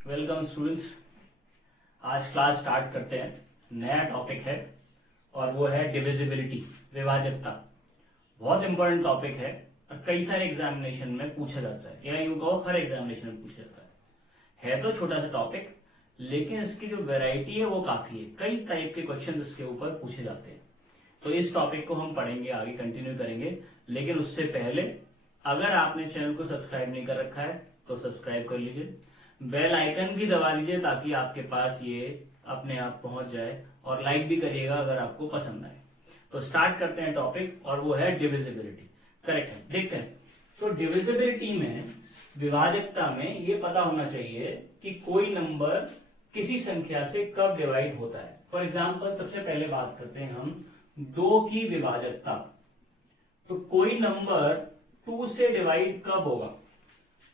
Welcome students. आज class start करते हैं। नया टॉपिक है और वो है डिविजिबिलिटी, विभाज्यता। बहुत इंपॉर्टेंट टॉपिक है और कई सारे एग्जामिनेशन में पूछा जाता है, या यूं कहो हर एग्जामिनेशन में पूछा जाता है तो छोटा सा टॉपिक, लेकिन इसकी जो वैरायटी है वो काफी है। कई टाइप के क्वेश्चन इसके ऊपर पूछे जाते हैं, तो इस टॉपिक को हम पढ़ेंगे, आगे कंटिन्यू करेंगे। लेकिन उससे पहले अगर आपने चैनल को सब्सक्राइब नहीं कर रखा है तो सब्सक्राइब कर लीजिए, बेल आइकन भी दबा लीजिए ताकि आपके पास ये अपने आप पहुंच जाए, और लाइक भी करिएगा अगर आपको पसंद आए। तो स्टार्ट करते हैं टॉपिक, और वो है डिविजिबिलिटी। करेक्ट है, देखते हैं। तो डिविजिबिलिटी में, विभाज्यता में, ये पता होना चाहिए कि कोई नंबर किसी संख्या से कब डिवाइड होता है। फॉर एग्जाम्पल सबसे पहले बात करते हैं हम 2 की विभाज्यता। तो कोई नंबर 2 से डिवाइड कब होगा,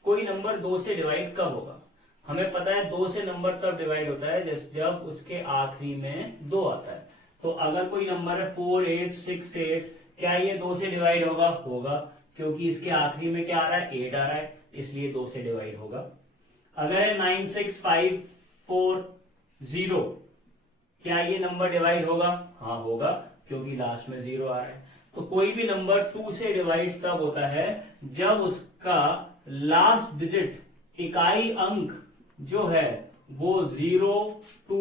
कोई नंबर 2 से डिवाइड कब होगा। हमें पता है 2 से नंबर तब डिवाइड होता है जब उसके आखिरी में 2 आता है। तो अगर कोई नंबर है 4 8 6 8, क्या ये 2 से डिवाइड होगा? होगा, क्योंकि इसके आखिरी में क्या आ रहा है? 8 आ रहा है, इसलिए 2 से डिवाइड होगा। अगर है 9 6 5 4 0, क्या ये नंबर डिवाइड होगा? हाँ होगा, क्योंकि लास्ट में 0 आ रहा है। तो कोई भी नंबर 2 से डिवाइड तब होता है जब उसका लास्ट डिजिट, इकाई अंक जो है वो 0 2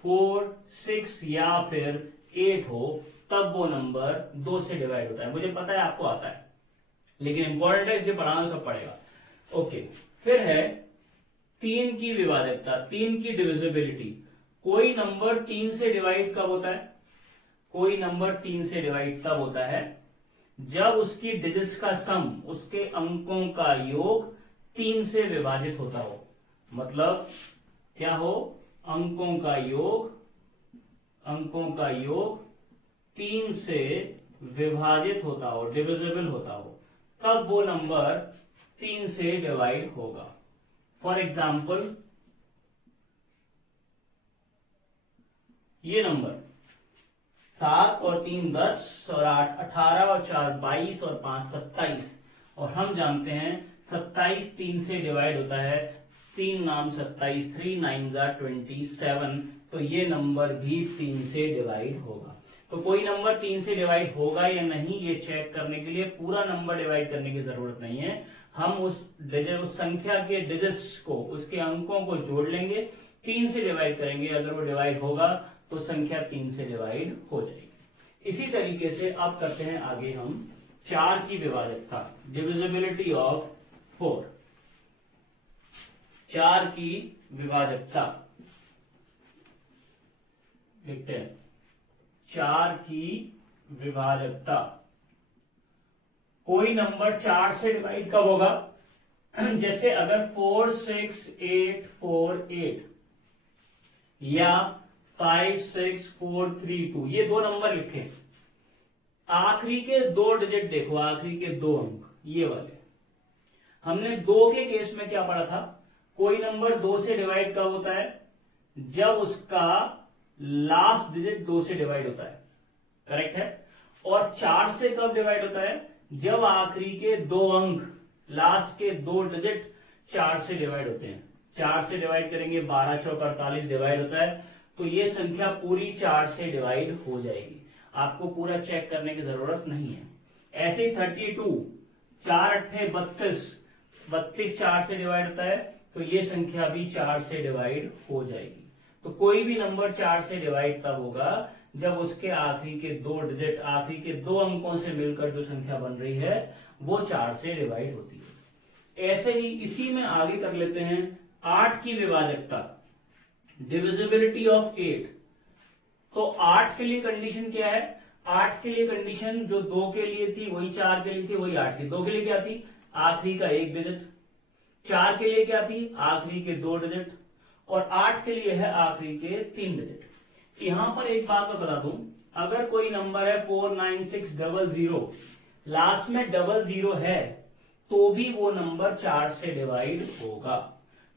4 6 या फिर 8 हो, तब वो नंबर 2 से डिवाइड होता है। मुझे पता है आपको आता है, लेकिन इंपॉर्टेंट है, इसलिए पढ़ाना सब पड़ेगा। ओके, फिर है 3 की विभाज्यता, 3 की डिविजिबिलिटी। कोई नंबर 3 से डिवाइड कब होता है? कोई नंबर 3 से डिवाइड तब होता है जब उसकी डिजिट्स का सम, उसके अंकों का योग 3 से विभाजित होता हो। मतलब क्या हो? अंकों का योग 3 से विभाजित होता हो, डिविजिबल होता हो, तब वो नंबर 3 से डिवाइड होगा। फॉर एग्जाम्पल ये नंबर 7 और 3 10 और 8 18 और 4 22 और 5 27, और हम जानते हैं 27 3 से डिवाइड होता है, 3 नाम 27, 3 9 27, तो ये नंबर भी 3 से डिवाइड होगा। तो कोई नंबर 3 से डिवाइड होगा या नहीं, ये चेक करने के लिए पूरा नंबर डिवाइड करने की जरूरत नहीं है। हम उस संख्या के डिजिट्स को, उसके अंकों को जोड़ लेंगे, 3 से डिवाइड करेंगे, अगर वो डिवाइड होगा तो संख्या 3 से डिवाइड हो जाएगी। इसी तरीके से अब करते हैं आगे हम 4 की विभाज्यता, डिविजिबिलिटी ऑफ 4। 4 की विभाज्यता देखते हैं। 4 की विभाज्यता, कोई नंबर 4 से डिवाइड कब होगा? जैसे अगर 4 6 8 4 8 या 5 6 4 3 2, ये 2 नंबर लिखे, आखिरी के 2 डिजिट देखो, आखिरी के 2 अंक ये वाले। हमने 2 के केस में क्या पढ़ा था? कोई नंबर 2 से डिवाइड कब होता है? जब उसका लास्ट डिजिट 2 से डिवाइड होता है, करेक्ट है। और 4 से कब डिवाइड होता है? जब आखिरी के 2 अंक, लास्ट के 2 डिजिट 4 से डिवाइड होते हैं। 4 से डिवाइड करेंगे, 12 चौक 48 डिवाइड होता है, तो ये संख्या पूरी 4 से डिवाइड हो जाएगी। आपको पूरा चेक करने की जरूरत नहीं है। ऐसे ही 32, 4 अट्ठे 32, 32 4 से डिवाइड होता है, तो ये संख्या भी 4 से डिवाइड हो जाएगी। तो कोई भी नंबर 4 से डिवाइड तब होगा जब उसके आखिरी के 2 डिजिट, आखिरी के 2 अंकों से मिलकर जो संख्या बन रही है वो 4 से डिवाइड होती है। ऐसे ही इसी में आगे कर लेते हैं 8 की विभाज्यता, डिविजिबिलिटी ऑफ 8। तो 8 के लिए कंडीशन क्या है? 8 के लिए कंडीशन जो 2 के लिए थी वही 4 के लिए थी, वही 8 की। 2 के लिए क्या थी? आखिरी का 1 डिजिट। 4 के लिए क्या थी? आखिरी के 2 डिजिट। और 8 के लिए है आखिरी के 3 डिजिट। यहां पर एक बात और बता दूं, अगर कोई नंबर है 49600, लास्ट में 00 है, तो भी वो नंबर 4 से डिवाइड होगा,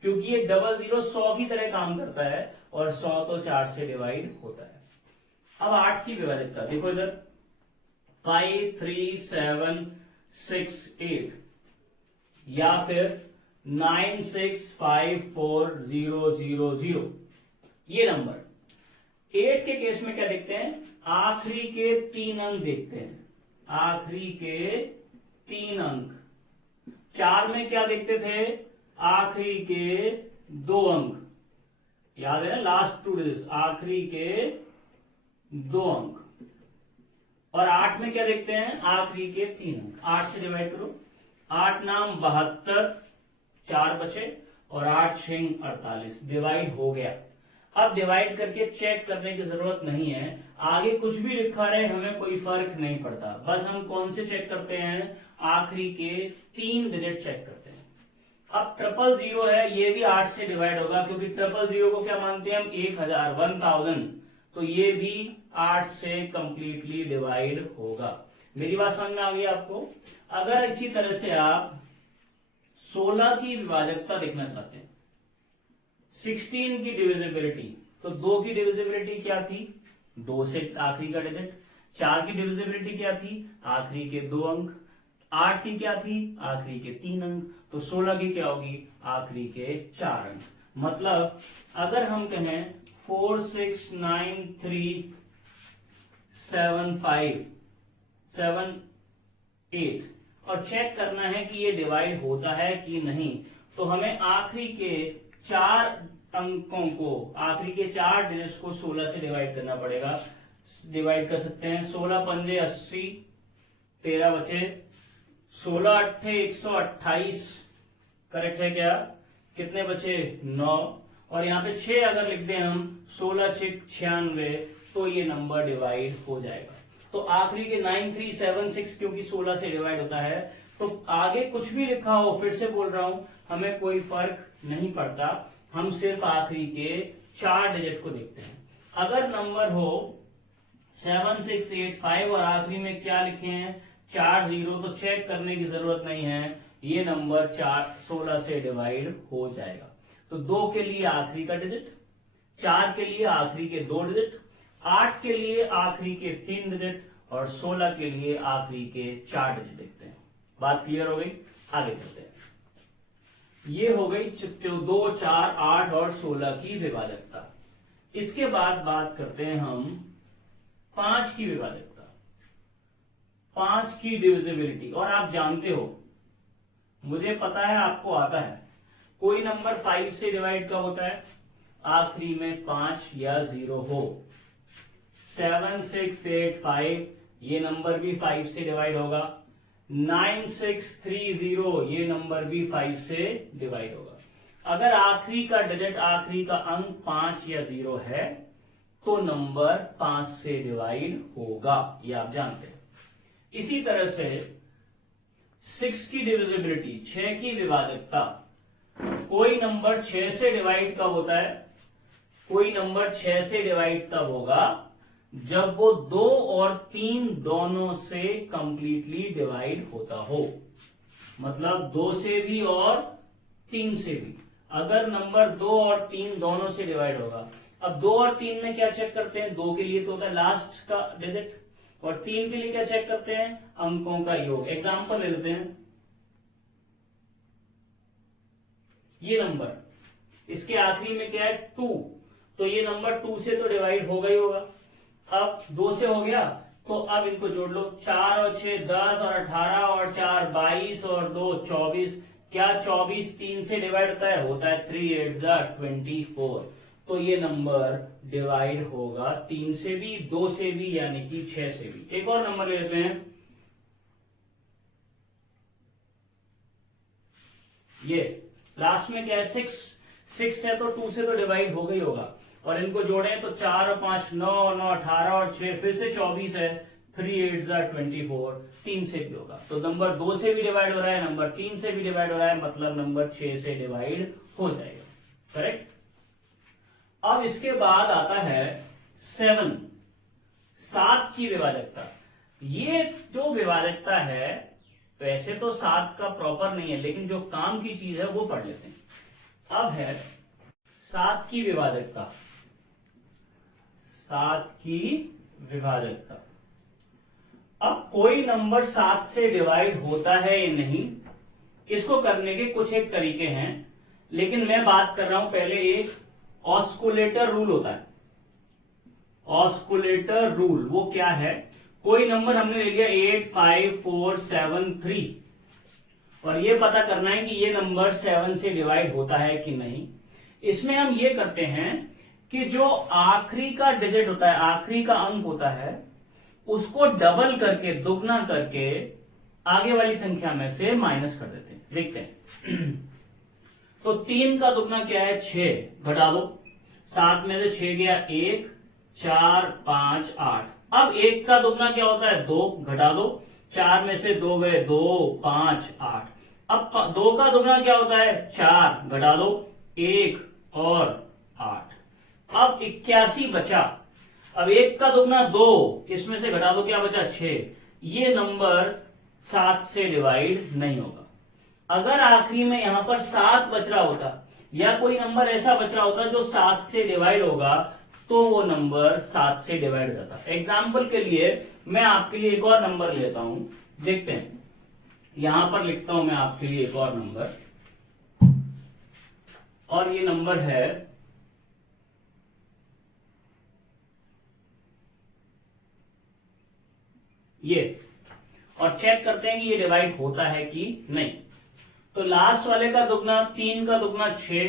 क्योंकि ये 00 100 की तरह काम करता है और 100 तो 4 से डिवाइड होता है। अब 8 की विभाज्यता देखो इधर, 5 3 7 6 8 या फिर 9654000 ये नंबर। 8 के केस में क्या देखते हैं, आखिरी के 3 अंक देखते हैं, आखिरी के 3 अंक। 4 में क्या देखते थे, आखिरी के 2 अंक, याद है ना, लास्ट 2 डिजिट्स, आखिरी के 2 अंक। और 8 में क्या देखते हैं, आखिरी के 3 अंक। 8 से डिवाइड करो, 8 नाम 72, 4 बचे, और 8 6 48, डिवाइड हो गया। अब डिवाइड करके चेक करने की जरूरत नहीं है, आगे कुछ भी लिखा रहे हमें कोई फर्क नहीं पड़ता, बस हम कौन से चेक करते हैं, आखिरी के 3 डिजिट चेक करते हैं। अब 000 है, ये भी 8 से डिवाइड होगा, क्योंकि 000 को क्या मानते हैं हम, 1000, 1000, तो ये भी 8 से कंप्लीटली डिवाइड होगा। मेरी बात समझ में आ गई आपको। अगर इसी तरह से आप 16 की विभाजकता देखना चाहते हैं, 16 की डिविजिबिलिटी, तो 2 की डिविजिबिलिटी क्या थी, 2 से आखिरी का डिजिट। 4 की डिविजिबिलिटी क्या थी, आखिरी के 2 अंक। 8 की क्या थी, आखिरी के 3 अंक। तो 16 की क्या होगी, आखिरी के 4 अंक। मतलब अगर हम कहें 46937578 और चेक करना है कि ये डिवाइड होता है कि नहीं, तो हमें आखिरी के 4 अंकों को, आखिरी के 4 डिजिट्स को 16 से डिवाइड करना पड़ेगा। डिवाइड कर सकते हैं, 16 पंजे 80, 13 बचे, 16 अट्ठे 128, करेक्ट है क्या, कितने बचे 9, और यहाँ पे 6 अगर लिख दें हम, 16 6 96, तो ये नंबर डिवाइड हो जाएगा। तो आखिरी के 9376 क्योंकि 16 से डिवाइड होता है, तो आगे कुछ भी लिखा हो, फिर से बोल रहा हूं, हमें कोई फर्क नहीं पड़ता, हम सिर्फ आखिरी के 4 डिजिट को देखते हैं। अगर नंबर हो 7685 और आखिरी में क्या लिखे हैं, 40, तो चेक करने की जरूरत नहीं है, ये नंबर 16 से डिवाइड हो जाएगा। तो 2 के लिए आखिरी का डिजिट, 4 के लिए आखिरी के 2 डिजिट, 8 के लिए आखिरी के 3 डिजिट, और 16 के लिए आखिरी के 4 डिजिट देखते हैं। बात क्लियर हो गई, आगे चलते हैं। ये हो गई 2, 4, 8 और 16 की विभाजकता। इसके बाद बात करते हैं हम 5 की विभाजकता, 5 की डिविजिबिलिटी। और आप जानते हो, मुझे पता है आपको आता है, कोई नंबर 5 से डिवाइड कब होता है, आखिरी में 5 या 0 हो। 7685 ये नंबर भी 5 से डिवाइड होगा। 9630 ये नंबर भी 5 से डिवाइड होगा। अगर आखिरी का डिजिट, आखिरी का अंक 5 या 0 है, तो नंबर 5 से डिवाइड होगा, ये आप जानते हैं। इसी तरह से 6 की डिविजिबिलिटी, 6 की विभाजकता। कोई नंबर 6 से डिवाइड कब होता है, कोई नंबर 6 से डिवाइड तब होगा जब वो 2 और 3 दोनों से कंप्लीटली डिवाइड होता हो। मतलब 2 से भी और 3 से भी। अगर नंबर 2 और 3 दोनों से डिवाइड होगा, अब 2 और 3 में क्या चेक करते हैं, 2 के लिए तो होता है लास्ट का डिजिट, और 3 के लिए क्या चेक करते हैं, अंकों का योग। एग्जांपल ले लेते हैं, ये नंबर, इसके आखिरी में क्या है 2, तो ये नंबर 2 से तो डिवाइड होगा ही होगा। अब 2 से हो गया, तो अब इनको जोड़ लो, 4 और 6 10 और 18 और 4 22 और 2 24। क्या 24 3 से डिवाइड होता है 3 8 24। तो ये नंबर डिवाइड होगा 3 से भी, 2 से भी, यानी कि 6 से भी। एक और नंबर ले लेते हैं, ये लास्ट में क्या है 6 है, तो 2 से तो डिवाइड हो गई होगा। और इनको जोड़ें तो 4 और 5 9 9 18 और 6 फिर से 24 है, 3 8 24, 3 से भी होगा। तो नंबर 2 से भी डिवाइड हो रहा है, नंबर 3 से भी डिवाइड हो रहा है, मतलब नंबर 6 से डिवाइड हो जाएगा। करेक्ट। अब इसके बाद आता है 7 की विभाजकता। ये जो विभाजकता है, वैसे तो 7 का प्रॉपर नहीं है, लेकिन जो काम की चीज है वो पढ़ लेते हैं। अब है 7 की विभाजकता, 7 की विभाजकता। अब कोई नंबर 7 से डिवाइड होता है या नहीं, इसको करने के कुछ एक तरीके हैं, लेकिन मैं बात कर रहा हूं पहले एक ऑस्कुलेटर रूल होता है। ऑस्कुलेटर रूल वो क्या है, कोई नंबर हमने ले लिया 8, 5, 4, 7, 3 और ये पता करना है कि ये नंबर 7 से डिवाइड होता है कि नहीं। इसमें हम ये करते हैं कि जो आखिरी का डिजिट होता है, आखिरी का अंक होता है, उसको डबल करके, दुगना करके आगे वाली संख्या में से माइनस कर देते हैं। देखते हैं तो 3 का दुगना क्या है, 6, घटा दो, 7 में से 6 गया 1, 4, 5, 8। अब 1 का दुगना क्या होता है, 2, घटा दो, 4 में से 2 गए 2, 5, 8। अब 2 का दुगना क्या होता है, 4, घटा दो, 1 और 8। अब 81 बचा। अब 1 का दुगना 2, इसमें से घटा दो, क्या बचा, 6। ये नंबर 7 से डिवाइड नहीं होगा। अगर आखिरी में यहां पर 7 बच रहा होता या कोई नंबर ऐसा बच रहा होता जो 7 से डिवाइड होगा, तो वो नंबर 7 से डिवाइड हो जाता। एग्जाम्पल के लिए मैं आपके लिए एक और नंबर लेता हूं, देखते हैं। यहां पर लिखता हूं मैं आपके लिए एक और नंबर, और ये नंबर है ये, और चेक करते हैं कि ये डिवाइड होता है कि नहीं। तो लास्ट वाले का दुगना, 3 का दुगना 6,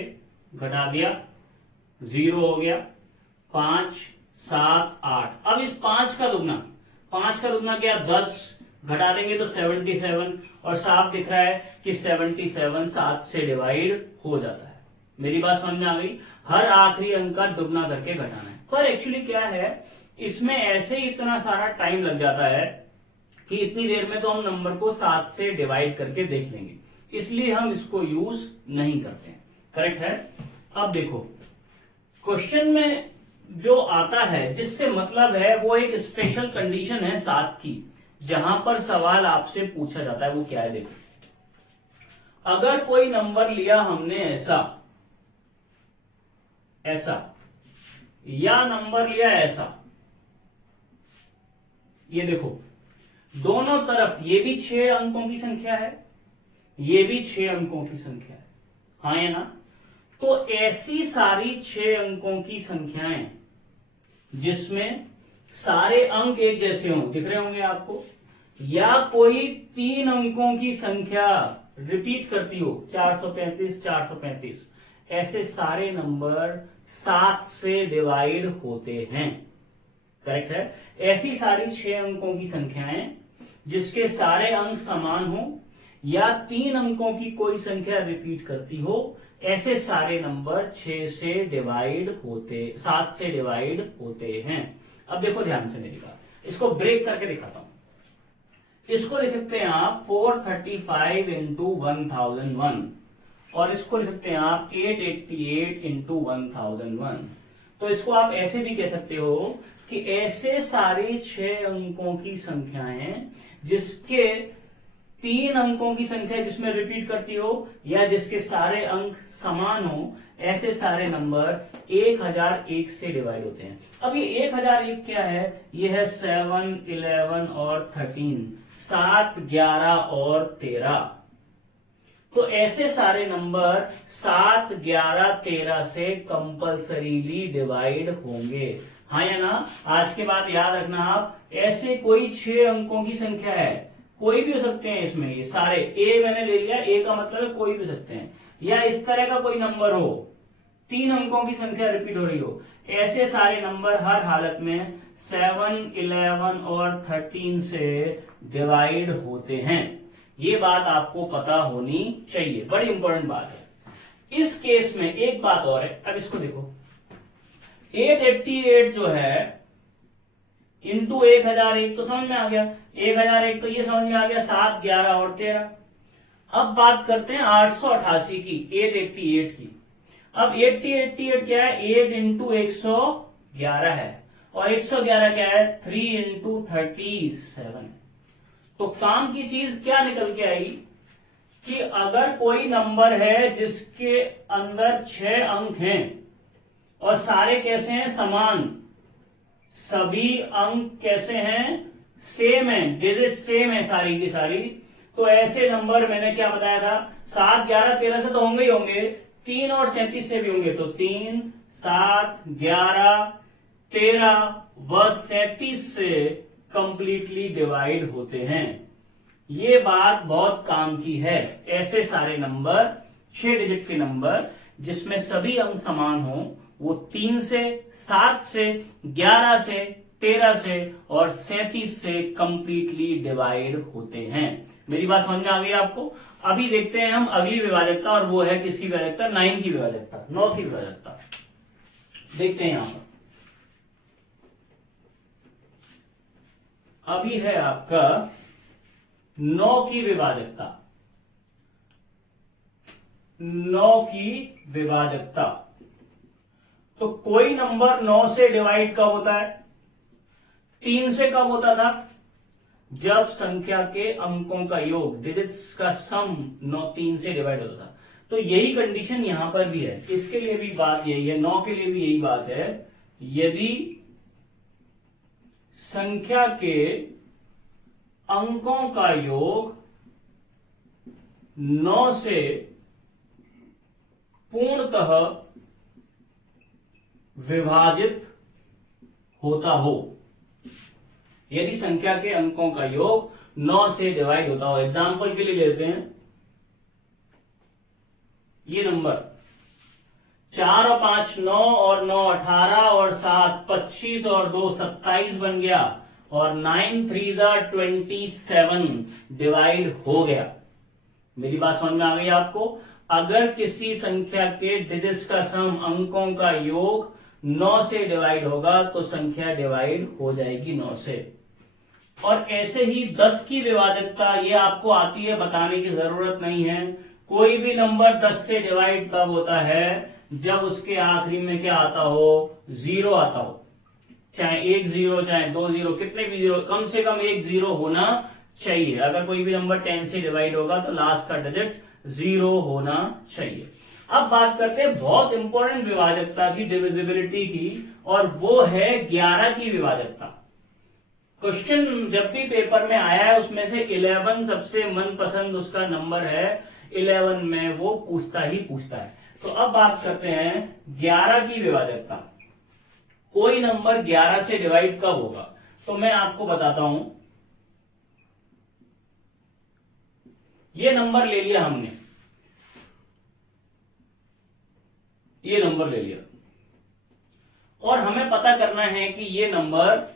घटा दिया, 0 हो गया, 5, 7, 8। अब इस 5 का दुगना, 5 का दुगना क्या, 10, घटा देंगे तो 77, और साफ दिख रहा है कि 77 7 से डिवाइड हो जाता है। मेरी बात समझ में आ गई। हर आखिरी अंक का दुगना करके घटाना है। पर एक्चुअली क्या है, इसमें ऐसे ही इतना सारा टाइम लग जाता है कि इतनी देर में तो हम नंबर को 7 से डिवाइड करके देख लेंगे, इसलिए हम इसको यूज नहीं करते हैं। करेक्ट है। अब देखो क्वेश्चन में जो आता है, जिससे मतलब है, वो एक स्पेशल कंडीशन है 7 की, जहां पर सवाल आपसे पूछा जाता है। वो क्या है, देखो। अगर कोई नंबर लिया हमने ऐसा ऐसा, या नंबर लिया ऐसा, ये देखो दोनों तरफ ये भी 6 अंकों की संख्या है, ये भी 6 अंकों की संख्या है, हाँ या ना। तो ऐसी सारी 6 अंकों की संख्याएं जिसमें सारे अंक एक जैसे हों, दिख रहे होंगे आपको, या कोई 3 अंकों की संख्या रिपीट करती हो, 435, 435, ऐसे सारे नंबर 7 से डिवाइड होते हैं। करेक्ट है। ऐसी सारी 6 अंकों की संख्याएं जिसके सारे अंक समान हो, या 3 अंकों की कोई संख्या रिपीट करती हो, ऐसे सारे नंबर 6 से डिवाइड होते, 7 से डिवाइड होते हैं। अब देखो ध्यान से मेरी बात, इसको ब्रेक करके दिखाता हूं। इसको लिख सकते हैं आप 435 इंटू 1001, और इसको लिख सकते हैं आप 888 इंटू 1001। तो इसको आप ऐसे भी कह सकते हो कि ऐसे सारी 6 अंकों की संख्याएं जिसके 3 अंकों की संख्या जिसमें रिपीट करती हो, या जिसके सारे अंक समान हो, ऐसे सारे नंबर 1001 से डिवाइड होते हैं। अब ये 1001 क्या है, ये है 7, 11 और 13, 7, 11 और 13। तो ऐसे सारे नंबर 7, 11, 13 से कंपल्सरीली डिवाइड होंगे, हाँ या ना। आज के बाद याद रखना आप, ऐसे कोई 6 अंकों की संख्या है, कोई भी हो सकते हैं इसमें, ये सारे ए मैंने ले लिया, ए का मतलब है कोई भी हो सकते हैं, या इस तरह का कोई नंबर हो, 3 अंकों की संख्या रिपीट हो रही हो, ऐसे सारे नंबर हर हालत में 7, 11 और 13 से डिवाइड होते हैं। ये बात आपको पता होनी चाहिए, बड़ी इंपॉर्टेंट बात है। इस केस में एक बात और है, अब इसको देखो, 888 जो है इंटू 1001 तो समझ में आ गया, 1001 तो ये समझ में आ गया, 7, 11 और 13। अब बात करते हैं 888 की, 888 की। अब 888 क्या है, 8 इंटू 111 है, और 111 क्या है, 3 इंटू 37। तो काम की चीज क्या निकल के आई कि अगर कोई नंबर है जिसके अंदर 6 अंक हैं और सारे कैसे हैं, समान, सभी अंक कैसे हैं, सेम है, डिजिट सेम है सारी की सारी, तो ऐसे नंबर मैंने क्या बताया था, 7, 11, 13 से तो होंगे ही होंगे, 3 और 37 से भी होंगे। तो 3, 7, 11, 13 व 37 से कंप्लीटली डिवाइड होते हैं। ये बात बहुत काम की है। ऐसे सारे नंबर, 6 डिजिट के नंबर जिसमें सभी अंक समान हो, वो 3 से, 7 से, 11 से, 13 से और 37 से कंप्लीटली डिवाइड होते हैं। मेरी बात समझ में आ गई आपको? अभी देखते हैं हम अगली विभाजकता, और वो है किसकी विभाजकता, 9 की विभाजकता, 9 की विभाजकता। देखते हैं यहां पर अभी है आपका 9 की विभाजकता। 9 की विभाजकता, तो कोई नंबर 9 से डिवाइड कब होता है? 3 से कब होता था? जब संख्या के अंकों का योग, डिजिट्स का सम 3 से डिवाइड होता था। तो यही कंडीशन यहां पर भी है, इसके लिए भी बात यही है, 9 के लिए भी यही बात है। यदि संख्या के अंकों का योग 9 से पूर्णतः विभाजित होता हो, यदि संख्या के अंकों का योग 9 से डिवाइड होता हो। एग्जाम्पल के लिए लेते हैं ये नंबर 4 और 5 9 और 9 18 और 7 25 और 2 27 बन गया, और 9 3 27 डिवाइड हो गया। मेरी बात समझ में आ गई आपको? अगर किसी संख्या के डिजिट्स का सम, अंकों का योग 9 से डिवाइड होगा तो संख्या डिवाइड हो जाएगी 9 से। और ऐसे ही 10 की विभाजकता, ये आपको आती है, बताने की जरूरत नहीं है। कोई भी नंबर 10 से डिवाइड तब होता है जब उसके आखिरी में क्या आता हो, 0 आता हो। चाहे 1 0, चाहे 2 0, कितने भी 0, कम से कम 1 0 होना चाहिए। अगर कोई भी नंबर 10 से डिवाइड होगा तो लास्ट का डिजिट 0 होना चाहिए। अब बात करते हैं बहुत इंपॉर्टेंट विभाजकता की, डिविजिबिलिटी की, और वो है 11 की विभाजकता। क्वेश्चन जब भी पेपर में आया है उसमें से 11 सबसे मनपसंद उसका नंबर है, 11 में वो पूछता ही पूछता है। तो अब बात करते हैं 11 की विभाजकता। कोई नंबर 11 से डिवाइड कब होगा? तो मैं आपको बताता हूं। ये नंबर ले लिया हमने, ये नंबर ले लिया, और हमें पता करना है कि ये नंबर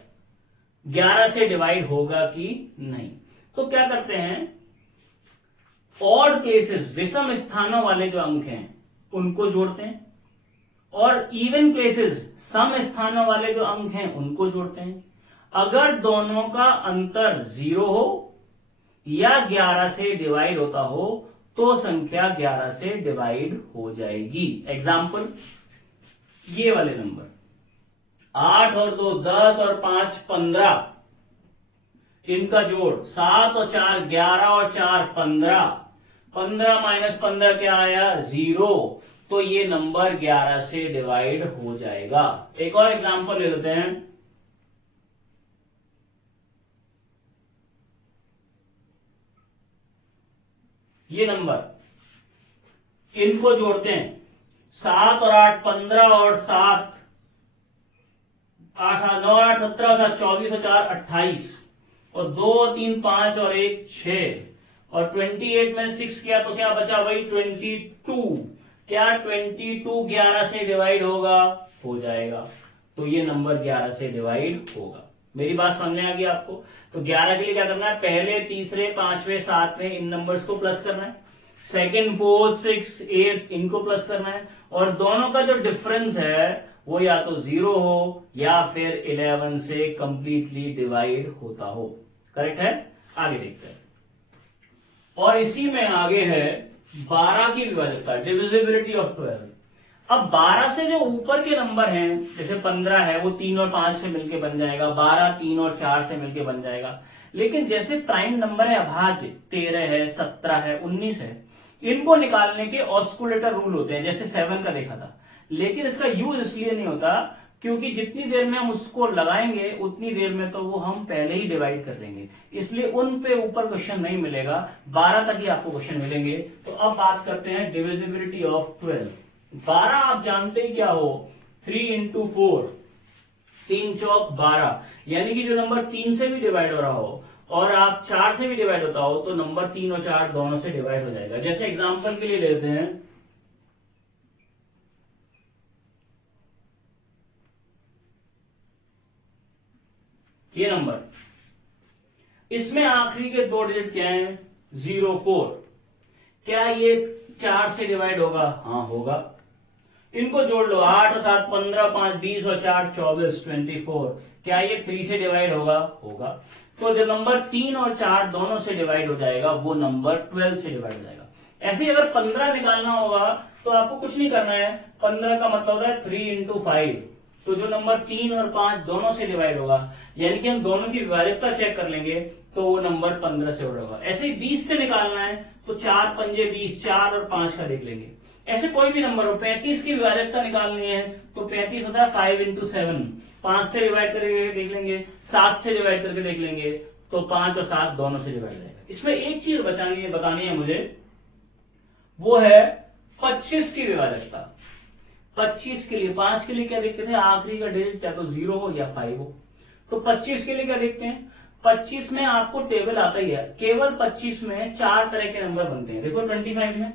11 से डिवाइड होगा कि नहीं। तो क्या करते हैं, ऑड प्लेसेस, विषम स्थानों वाले जो अंक हैं उनको जोड़ते हैं, और इवन प्लेसेस, सम स्थानों वाले जो अंक हैं उनको जोड़ते हैं। अगर दोनों का अंतर 0 हो या 11 से डिवाइड होता हो तो संख्या 11 से डिवाइड हो जाएगी। एग्जाम्पल, ये वाले नंबर 8 और 2 10 और 5 15, इनका जोड़ 7 और 4 11 और 4 15, 15 माइनस 15 क्या आया, 0। तो ये नंबर 11 से डिवाइड हो जाएगा। एक और एग्जांपल ले लेते हैं, ये नंबर, इनको जोड़ते हैं, 7 और 8 15 और 7 8 9 8 17 था, 24 और 4 28, और 2 3 5 और 1 6, और 28 में 6 किया तो क्या बचा, वही 22। क्या 22 11 से डिवाइड होगा? हो जाएगा। तो ये नंबर 11 से डिवाइड होगा। मेरी बात समझ में आ गई आपको? तो 11 के लिए क्या करना है, पहले, तीसरे, पांचवें, सातवें इन नंबर्स को प्लस करना है, सेकेंड, फोर्थ, 6, 8 इनको प्लस करना है, और दोनों का जो डिफरेंस है वो या तो 0 हो या फिर 11 से कंप्लीटली डिवाइड होता हो। करेक्ट है? आगे देखते हैं, और इसी में आगे है 12 की विभाजकता, डिविजिबिलिटी ऑफ 12। अब 12 से जो ऊपर के नंबर हैं, जैसे 15 है, वो 3 और 5 से मिलके बन जाएगा, 12 3 और 4 से मिलके बन जाएगा। लेकिन जैसे प्राइम नंबर है अभाज्य, 13 है, 17 है, 19 है, इनको निकालने के ऑस्कुलेटर रूल होते हैं, जैसे 7 का देखा था। लेकिन इसका यूज इसलिए नहीं होता क्योंकि जितनी देर में हम उसको लगाएंगे उतनी देर में तो वो हम पहले ही डिवाइड कर लेंगे, इसलिए उन पे ऊपर क्वेश्चन नहीं मिलेगा, 12 तक ही आपको क्वेश्चन मिलेंगे। तो अब बात करते हैं डिविजिबिलिटी ऑफ 12। 12 आप जानते ही क्या हो, 3 इंटू 4, 3 चौक 12, यानी कि जो नंबर 3 से भी डिवाइड हो रहा हो और आप 4 से भी डिवाइड होता हो तो नंबर 3 और 4 दोनों से डिवाइड हो जाएगा। जैसे एग्जांपल के लिए लेते हैं, ये नंबर, इसमें आखिरी के 2 डिजिट क्या हैं, 0 4, क्या ये 4 से डिवाइड होगा? हाँ होगा। इनको जोड़ लो, 8 और 7 15, 5 20 और 4 24, 24, क्या ये 3 से डिवाइड होगा? होगा। तो जो नंबर 3 और 4 दोनों से डिवाइड हो जाएगा वो नंबर 12 से डिवाइड हो जाएगा। ऐसे ही अगर 15 निकालना होगा तो आपको कुछ नहीं करना है, 15 का मतलब होता है 3 इंटू 5, तो जो नंबर 3 और 5 दोनों से डिवाइड होगा, यानी कि हम दोनों की विभाज्यता चेक कर लेंगे तो वो नंबर 15 से होगा। ऐसे ही 20 से निकालना है तो 4 पंजे 20, 4 और 5 का देख लेंगे। ऐसे कोई भी नंबर हो, 35 की विभाज्यता निकालनी है तो 35 होता है 5 इंटू 7, 5 से डिवाइड करके देख लेंगे, 7 से डिवाइड करके देख लेंगे, तो 5 और 7 दोनों से डिवाइड हो जाएगा। इसमें एक चीज बतानी है मुझे, वो है 25 की विभाज्यता। 25 के लिए, 5 के लिए क्या देखते थे, आखिरी का डिजिट या तो 0 हो या 5 हो। तो 25 के लिए क्या देखते हैं, 25 में आपको टेबल आता ही है, केवल 25 में 4 तरह के नंबर बनते हैं। देखो 25 में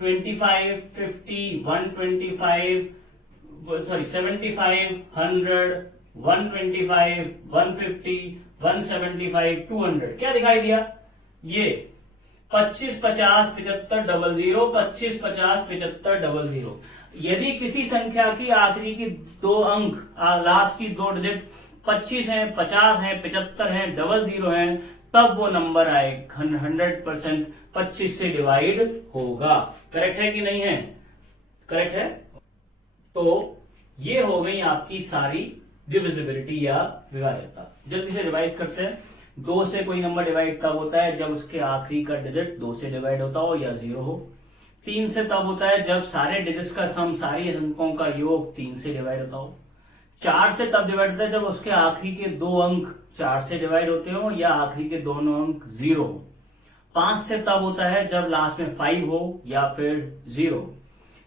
25, 50, 125, सॉरी 75, 100, 125, 150, 175, 200, क्या दिखाई दिया, ये 25, 50, 75, 00, 25, 50, 75, 00। यदि किसी संख्या की आखिरी की 2 अंक, लास्ट की 2 डिजिट 25 है, 50 है, 75 है, 00 है, तब वो नंबर आए 100% 25 से डिवाइड होगा। करेक्ट है कि नहीं है? करेक्ट है। तो ये हो गई आपकी सारी डिविजिबिलिटी या विभाज्यता। जल्दी से रिवाइज करते हैं। 2 से कोई नंबर डिवाइड तब होता है जब उसके आखिरी का डिजिट 2 से डिवाइड होता हो या 0 हो। 3 से तब होता है जब सारे डिजिट्स का सम, सारी अंकों का योग 3 से डिवाइड होता हो। 4 से तब डिवाइड होता है जब उसके आखिरी के 2 अंक 4 से डिवाइड होते हो या आखिरी के दोनों अंक 0 हो। 5 से तब होता है जब लास्ट में 5 हो या फिर 0।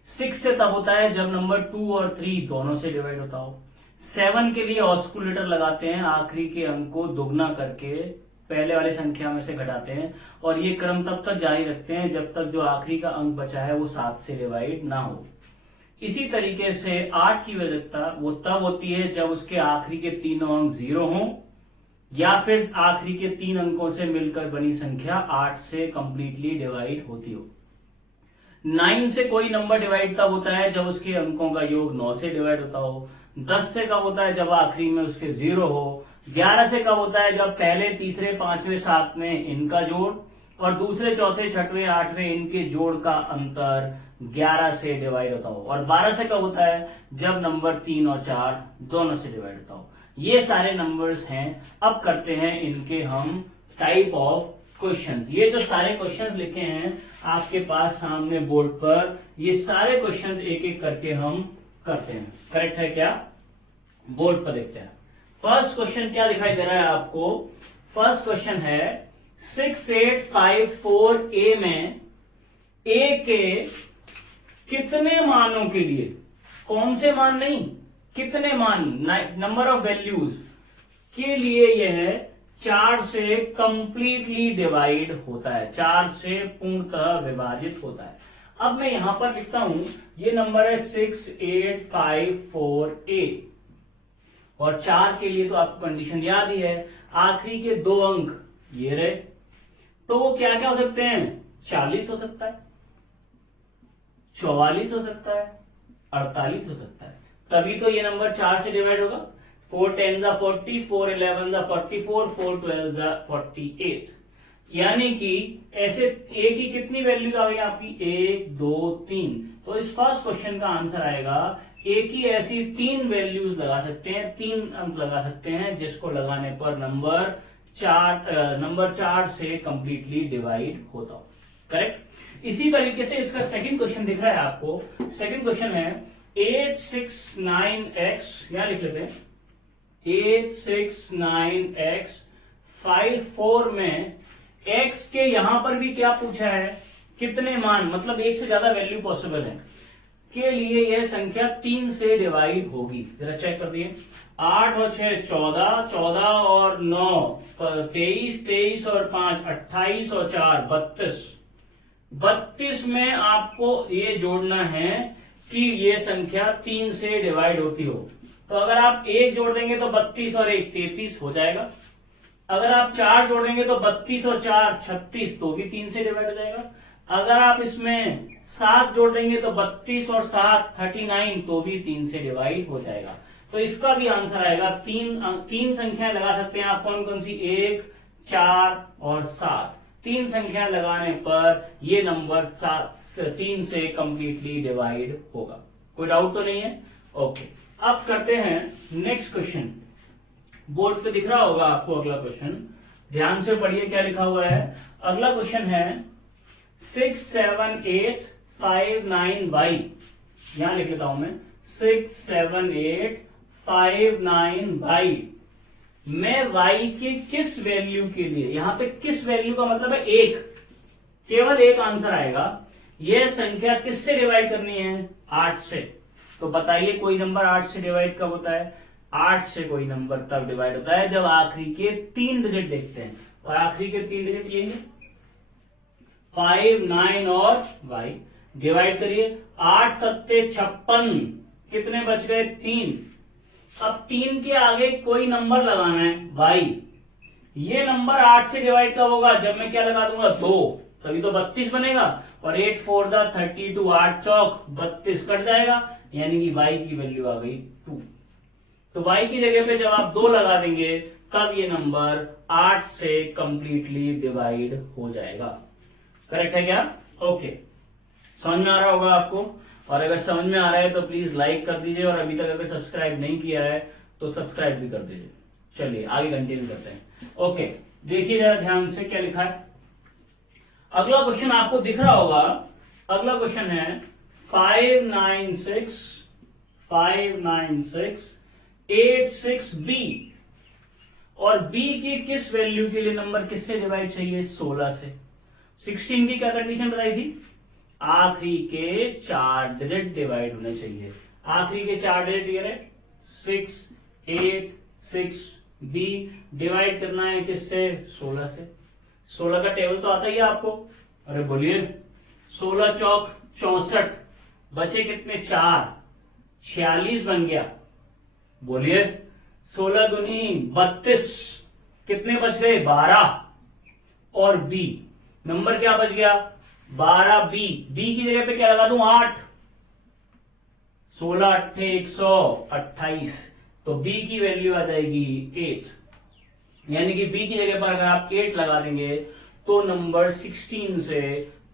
6 से तब होता है जब नंबर 2 और 3 दोनों से डिवाइड होता हो। 7 के लिए ऑस्कुलेटर लगाते हैं, आखिरी के अंक को दुगना करके पहले वाली संख्या में से घटाते हैं, और ये क्रम तब तक जारी रखते हैं जब तक जो आखिरी का अंक बचा है वो 7 से डिवाइड ना हो। इसी तरीके से 8 की विभाज्यता वो तब होती है जब उसके आखिरी के तीनों अंक 0 हो या फिर आखिरी के 3 अंकों से मिलकर बनी संख्या 8 से कंप्लीटली डिवाइड होती हो। 9 से कोई नंबर डिवाइड तब होता है जब उसके अंकों का योग 9 से डिवाइड होता हो। 10 से कब होता है जब आखिरी में उसके 0 हो। 11 से कब होता है जब पहले, तीसरे, पांचवें, सातवें इनका जोड़ और दूसरे, चौथे, छठवें, आठवें इनके जोड़ का अंतर 11 से डिवाइड होता हो। और 12 से कब होता है जब नंबर 3 और 4 दोनों से डिवाइड होता हो। ये सारे नंबर्स हैं। अब करते हैं इनके हम टाइप ऑफ क्वेश्चन। ये जो सारे क्वेश्चन लिखे हैं आपके पास सामने बोर्ड पर, ये सारे क्वेश्चन एक एक करके हम करते हैं। करेक्ट है क्या? बोर्ड पर देखते हैं। फर्स्ट क्वेश्चन क्या दिखाई दे रहा है आपको? फर्स्ट क्वेश्चन है 6854 ए में ए के कितने मानों के लिए, कौन से मान नहीं, कितने मान, नंबर ऑफ वैल्यूज के लिए यह 4 से कंप्लीटली डिवाइड होता है, 4 से पूर्णतः विभाजित होता है। अब मैं यहां पर लिखता हूं, ये नंबर है 6854A और 4 के लिए तो आपको कंडीशन याद ही है, आखिरी के 2 अंक ये रहे, तो वो क्या क्या हो सकते हैं? 40 हो सकता है, 44 हो सकता है, 48 हो सकता है, तभी तो ये नंबर 4 से डिवाइड होगा। 4 10 40, 4 11 44, 4 12 48, यानी कि ऐसे ए की कितनी वैल्यूज आ गई आपकी? 1 2 3। तो इस फर्स्ट क्वेश्चन का आंसर आएगा ए की ऐसी 3 वैल्यूज लगा सकते हैं, 3 अंक लगा सकते हैं, जिसको लगाने पर नंबर 4 से कंप्लीटली डिवाइड होता हो। करेक्ट। इसी तरीके से इसका सेकंड क्वेश्चन दिख रहा है आपको। सेकंड क्वेश्चन है 869x, यहां लिख लेते हैं 869x 54 में x के यहां पर भी क्या पूछा है, कितने मान, मतलब एक से ज्यादा वैल्यू पॉसिबल है के लिए यह संख्या 3 से डिवाइड होगी। जरा चेक कर दिए, 8 और 6 14, 14 और 9 23, 23 और 5 28 और 4 32। 32 में आपको ये जोड़ना है कि ये संख्या 3 से डिवाइड होती हो। तो अगर आप 1 जोड़ देंगे तो 32 और 1 33 हो जाएगा। अगर आप 4 जोड़ेंगे तो 32 और 4 36, तो भी 3 से डिवाइड हो जाएगा। अगर आप इसमें 7 जोड़ देंगे तो 32 और 7 39, तो भी 3 से डिवाइड हो जाएगा। तो इसका भी आंसर आएगा, तीन संख्या लगा सकते हैं आप, कौन कौन सी, 1 4 और 7। 3 संख्या लगाने पर ये नंबर 3 से कंप्लीटली डिवाइड होगा। कोई डाउट तो नहीं है? ओके, अब करते हैं नेक्स्ट क्वेश्चन। बोर्ड पे दिख रहा होगा आपको अगला क्वेश्चन, ध्यान से पढ़िए क्या लिखा हुआ है। अगला क्वेश्चन है 67859y, यहां लिख लेता हूं मैं 67859y में y की किस वैल्यू के लिए, यहां पे किस वैल्यू का मतलब है एक, केवल एक आंसर आएगा। यह संख्या किससे डिवाइड करनी है, 8 से। तो बताइए कोई नंबर 8 से डिवाइड कब होता है? 8 से कोई नंबर तब डिवाइड होता है जब आखिरी के 3 डिजिट देखते हैं, और आखिरी के 3 डिजिट ये है 5 9 और y। डिवाइड करिए, 8 सत्ते 56, कितने बच गए, 3। अब 3 के आगे कोई नंबर लगाना है y। ये नंबर 8 से डिवाइड कब होगा, जब मैं क्या लगा दूंगा, 2, तभी तो 32 बनेगा। और 8 4 32, 8 चौक 32 कट जाएगा, यानी कि y की वैल्यू आ गई 2। तो y की जगह पे जब आप 2 लगा देंगे तब ये नंबर 8 से कंप्लीटली डिवाइड हो जाएगा। करेक्ट है क्या? ओके, समझ में आ रहा होगा आपको? और अगर समझ में आ रहा है तो प्लीज लाइक कर दीजिए, और अभी तक अगर सब्सक्राइब नहीं किया है तो सब्सक्राइब भी कर दीजिए। चलिए आगे कंटिन्यू करते हैं। ओके, देखिए जरा ध्यान से क्या लिखा है। अगला क्वेश्चन आपको दिख रहा होगा, अगला क्वेश्चन है 59686b, और b की किस वैल्यू के लिए नंबर किससे डिवाइड चाहिए, 16 से। 16 की क्या कंडीशन बताई थी, आखिरी के 4 डिजिट डिवाइड होने चाहिए। आखिरी के 4 डिजिट ये रहे 686b, डिवाइड करना है किससे, 16 से। 16 का टेबल तो आता ही है आपको। अरे बोलिए, 16 चौक 64, बचे कितने, 4, 46 बन गया। बोलिए, 16 दूनी 32, कितने बच गए, 12, और b नंबर क्या बच गया, 12b। b की जगह पे क्या लगा दूं, 8, 16 8 128, तो b की वैल्यू आ जाएगी 8। यानी कि b की जगह पर अगर आप 8 लगा देंगे तो नंबर 16 से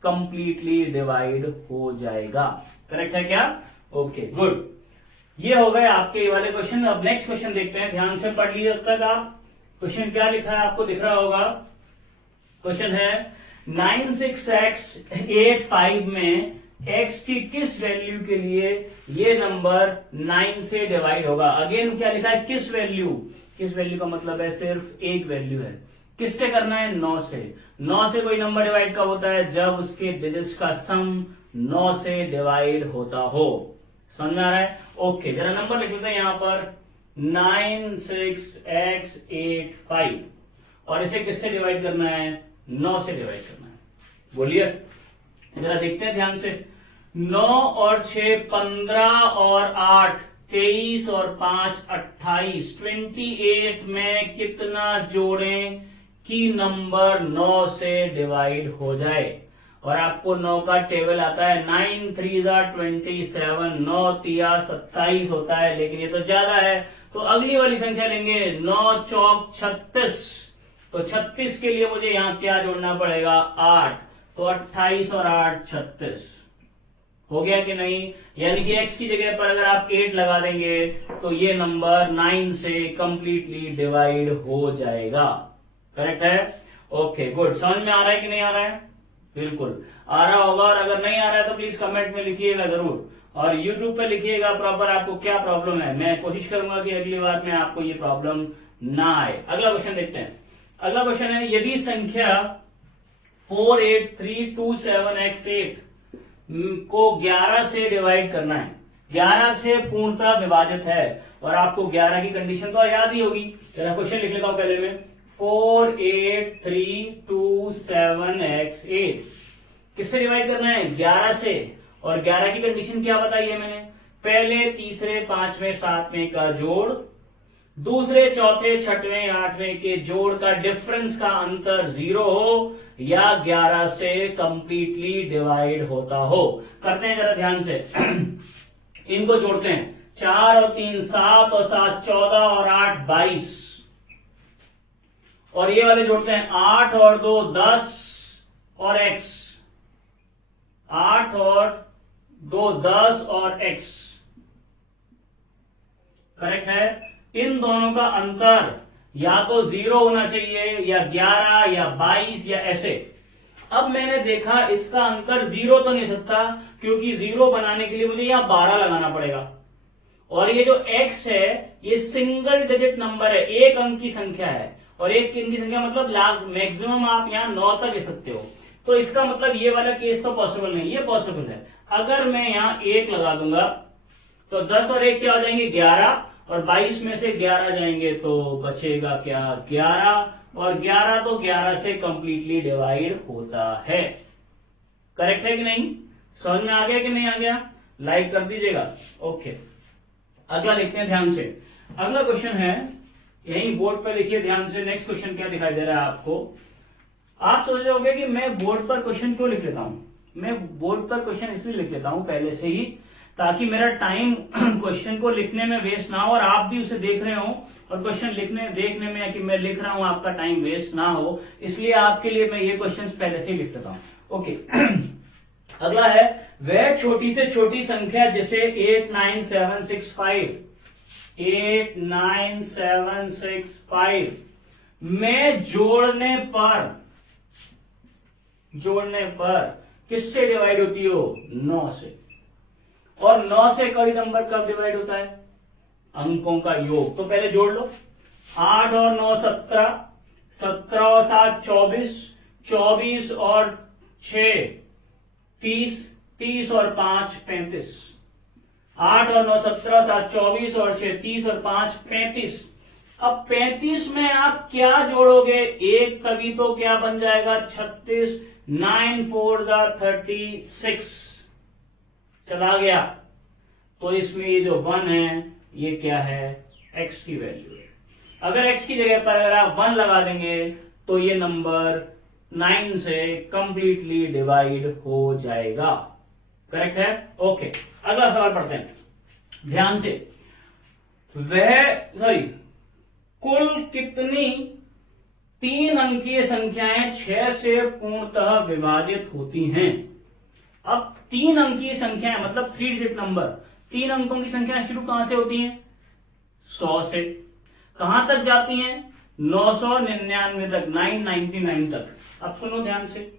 कंप्लीटली डिवाइड हो जाएगा। करेक्ट है क्या? Okay, good. ये हो गए आपके ये वाले क्वेश्चन। अब नेक्स्ट क्वेश्चन देखते हैं, ध्यान से पढ़ लीजिए जब तक आप। क्वेश्चन क्या लिखा है आपको दिख रहा होगा। क्वेश्चन है 96x85 में x की किस वैल्यू के लिए ये नंबर 9 से डिवाइड होगा। अगेन क्या लिखा है, किस वैल्यू। किस वैल्यू का मतलब है सिर्फ एक वैल्यू है। किससे करना है, 9 से। 9 से कोई नंबर डिवाइड कब होता है, जब उसके डिजिट्स का सम 9 से डिवाइड होता हो। समझ में आ रहा है? ओके, जरा नंबर लिख लेते हैं यहां पर 96x85, और इसे किससे डिवाइड करना है, 9 से डिवाइड करना है। बोलिए, जरा देखते हैं ध्यान से। 9 और 6 15, और 8 23, और 5 28, 28 में कितना जोड़ें कि नंबर 9 से डिवाइड हो जाए। और आपको 9 का टेबल आता है, 9 3 27, 9 3 27 होता है, लेकिन ये तो ज्यादा है, तो अगली वाली संख्या लेंगे, 9 चौक 36। तो 36 के लिए मुझे यहां क्या जोड़ना पड़ेगा, 8, तो 28 और 8 36 हो गया कि नहीं। यानी कि x की जगह पर अगर आप 8 लगा देंगे तो ये नंबर 9 से कंप्लीटली डिवाइड हो जाएगा। करेक्ट है? Okay, good. समझ में आ रहा है कि नहीं आ रहा है? बिल्कुल आ रहा होगा, और अगर नहीं आ रहा है तो प्लीज कमेंट में लिखिएगा जरूर। और YouTube पे लिखिएगा प्रॉपर आपको क्या प्रॉब्लम है। मैं कोशिश करूंगा कि अगली बार में आपको ये प्रॉब्लम ना आए। अगला क्वेश्चन देखते हैं। अगला क्वेश्चन है, यदि संख्या 48327x8 को 11 से डिवाइड करना है, 11 से पूर्णतः विभाजित है, और आपको 11 की कंडीशन तो याद ही होगी। जरा क्वेश्चन लिख लेता हूं पहले में। 48327x8 किससे डिवाइड करना है? 11 से। और 11 की कंडीशन क्या बताई है मैंने? पहले, तीसरे, पांचवें, सातवें का जोड़, दूसरे, चौथे, छठवें, आठवें के जोड़ का डिफरेंस का अंतर 0 हो, या 11 से कंप्लीटली डिवाइड होता हो। करते हैं जरा ध्यान से। इनको जोड़ते हैं। 4 और 3 7 और 7 14 और 8 22, और ये वाले जोड़ते हैं 8 और 2 10 और x, 8 और 2 10 और x। करेक्ट है। इन दोनों का अंतर या तो 0 होना चाहिए, या 11 या 22 या ऐसे। अब मैंने देखा इसका अंतर 0 तो नहीं सकता, क्योंकि 0 बनाने के लिए मुझे यहां 12 लगाना पड़ेगा। और ये जो x है ये सिंगल डिजिट नंबर है, एक अंक की संख्या है, और एक अंक की संख्या मतलब मैक्सिमम आप यहां 9 तक ले सकते हो। तो इसका मतलब ये वाला केस तो पॉसिबल नहीं, ये पॉसिबल है। अगर मैं यहां 1 लगा दूंगा तो 10 और 1 क्या हो जाएंगे? 11, और 22 में से 11 जाएंगे तो बचेगा क्या? 11, और 11 तो 11 से कंप्लीटली डिवाइड होता है। करेक्ट है कि नहीं? समझ में आ गया कि नहीं आ गया? लाइक कर दीजिएगा। ओके, अगला देखते हैं ध्यान से। अगला क्वेश्चन है, यही बोर्ड पर लिखिए ध्यान से। नेक्स्ट क्वेश्चन क्या दिखाई दे रहा है आपको? आप सोच रहे होंगे कि मैं बोर्ड पर क्वेश्चन क्यों लिख लेता हूं। मैं बोर्ड पर क्वेश्चन इसलिए लिख लेता हूं पहले से ही, ताकि मेरा टाइम क्वेश्चन को लिखने में वेस्ट ना हो, और आप भी उसे देख रहे हो, और क्वेश्चन देखने में कि मैं लिख रहा हूं, आपका टाइम वेस्ट ना हो, इसलिए आपके लिए मैं ये क्वेश्चन पहले से ही लिख लेता हूं। ओके। अगला है, वह छोटी से छोटी संख्या जिसे 89765 में जोड़ने पर किससे डिवाइड होती हो? 9 से। और 9 से कोई नंबर कब डिवाइड होता है? अंकों का योग। तो पहले जोड़ लो। 8 और 9 17, 17 और 7 24, 24 और 6 30, 30 और 5 35। 8 और 9 17, 7 24 और 6 30 और 5 35। अब 35 में आप क्या जोड़ोगे? एक, तभी तो क्या बन जाएगा? 36। 9 4 36 चला गया। तो इसमें ये जो 1 है ये क्या है? x की वैल्यू है। अगर x की जगह पर अगर आप 1 लगा देंगे तो ये नंबर 9 से कंप्लीटली डिवाइड हो जाएगा। करेक्ट है? ओके, अगला सवाल पढ़ते हैं ध्यान से। कुल कितनी 3 अंकीय संख्याएं 6 से पूर्णतः विभाजित होती हैं? अब 3 अंकीय संख्याएं मतलब 3 डिजिट नंबर, 3 अंकों की संख्याएं शुरू कहां से होती हैं? 100 से। कहां तक जाती हैं? 999 तक, 999 तक। अब सुनो ध्यान से,